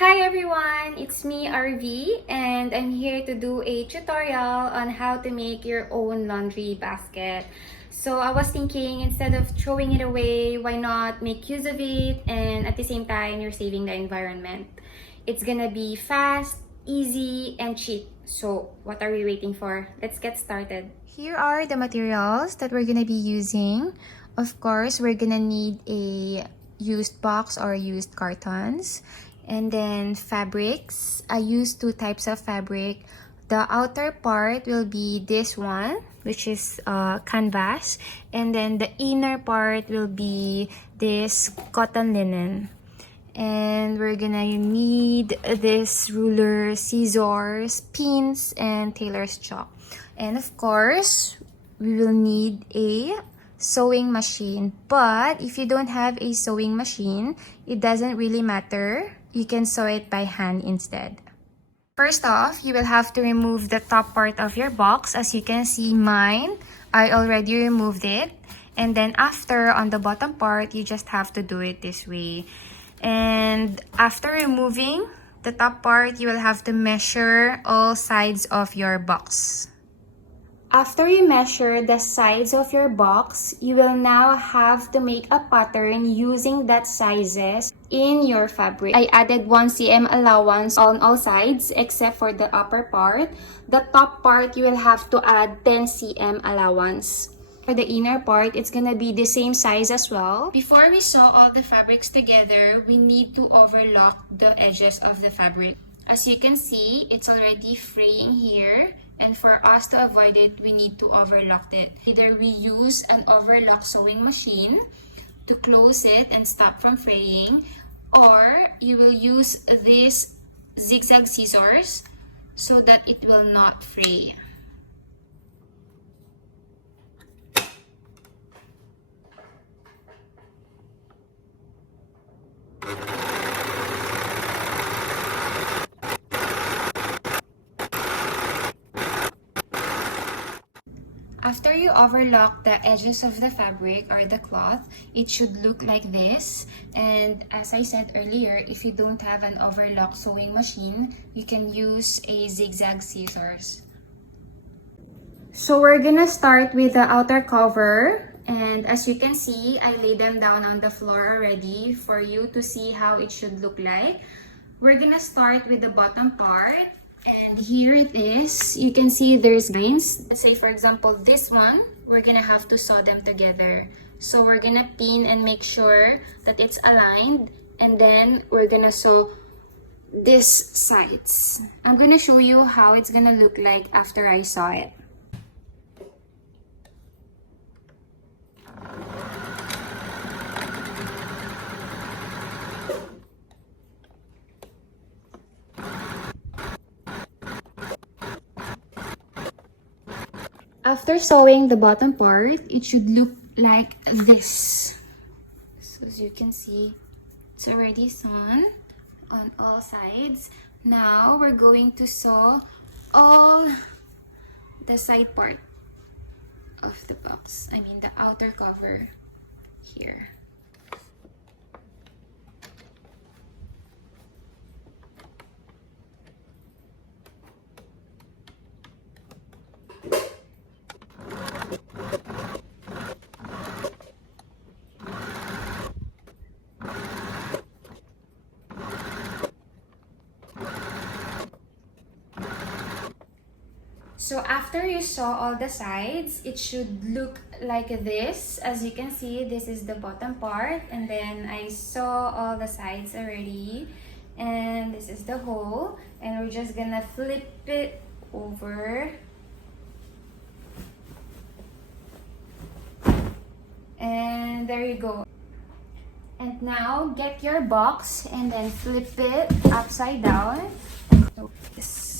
Hi everyone, it's me RV and I'm here to do a tutorial on how to make your own laundry basket. So I was thinking instead of throwing it away, why not make use of it and at the same time you're saving the environment. It's gonna be fast, easy, and cheap. So what are we waiting for? Let's get started. Here are the materials that we're gonna be using. Of course, we're gonna need a used box or used cartons. And then fabrics. I use two types of fabric. The outer part will be this one, which is canvas. And then the inner part will be this cotton linen. And we're gonna need this ruler, scissors, pins, and tailor's chalk. And of course, we will need a sewing machine. But if you don't have a sewing machine, it doesn't really matter. You can sew it by hand instead. First off, you will have to remove the top part of your box. As you can see mine, I already removed it. And then after, on the bottom part, you just have to do it this way. And after removing the top part, you will have to measure all sides of your box. After you measure the sides of your box, you will now have to make a pattern using that sizes in your fabric. I added 1 cm allowance on all sides except for the upper part. The top part, you will have to add 10 cm allowance. For the inner part, it's gonna be the same size as well. Before we sew all the fabrics together, we need to overlock the edges of the fabric. As you can see, it's already fraying here. And for us to avoid it, we need to overlock it. Either we use an overlock sewing machine to close it and stop from fraying, or you will use these zigzag scissors so that it will not fray. After you overlock the edges of the fabric or the cloth, it should look like this. And as I said earlier, if you don't have an overlock sewing machine, you can use a zigzag scissors. So we're gonna start with the outer cover. And as you can see, I laid them down on the floor already for you to see how it should look like. We're gonna start with the bottom part. And here it is. You can see there's lines. Let's say for example this one, we're gonna have to sew them together. So we're gonna pin and make sure that it's aligned, and then we're gonna sew these sides. I'm gonna show you how it's gonna look like after I sew it. After sewing the bottom part, it should look like this. So as you can see, it's already sewn on all sides. Now we're going to sew all the side part of the box. I mean the outer cover here. So after you sew all the sides, it should look like this. As you can see, this is the bottom part, and then I sew all the sides already, and this is the hole, and we're just gonna flip it over, and there you go. And now get your box and then flip it upside down. So this.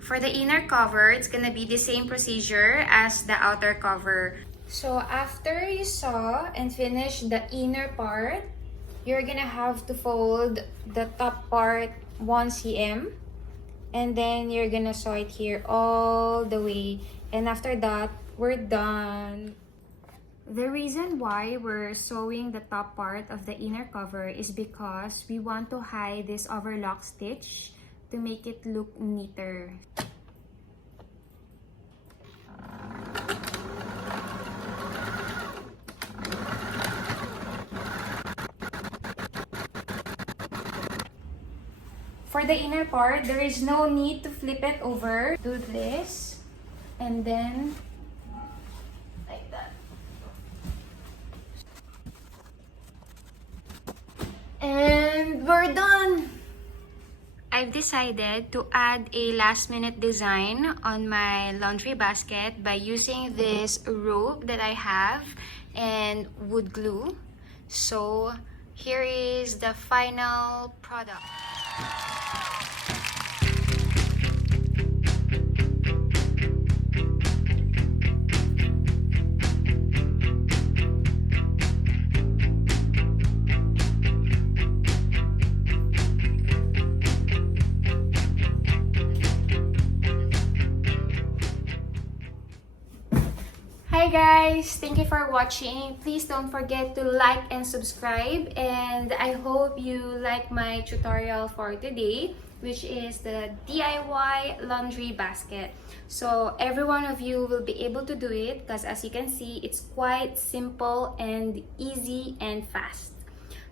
For the inner cover, it's gonna be the same procedure as the outer cover. So after you sew and finish the inner part, you're gonna have to fold the top part 1 cm, and then you're gonna sew it here all the way, and after that we're done. The reason why we're sewing the top part of the inner cover is because we want to hide this overlock stitch to make it look neater. For the inner part, there is no need to flip it over. Do this, and then like that. And we're done! I've decided to add a last-minute design on my laundry basket by using this rope that I have and wood glue. So here is the final product. Hi guys! Thank you for watching. Please don't forget to like and subscribe, and I hope you like my tutorial for today, which is the DIY laundry basket. So every one of you will be able to do it because as you can see, it's quite simple and easy and fast.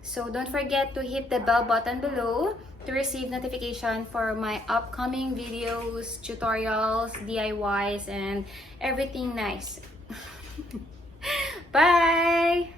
So don't forget to hit the bell button below to receive notification for my upcoming videos, tutorials, DIYs, and everything nice. Bye!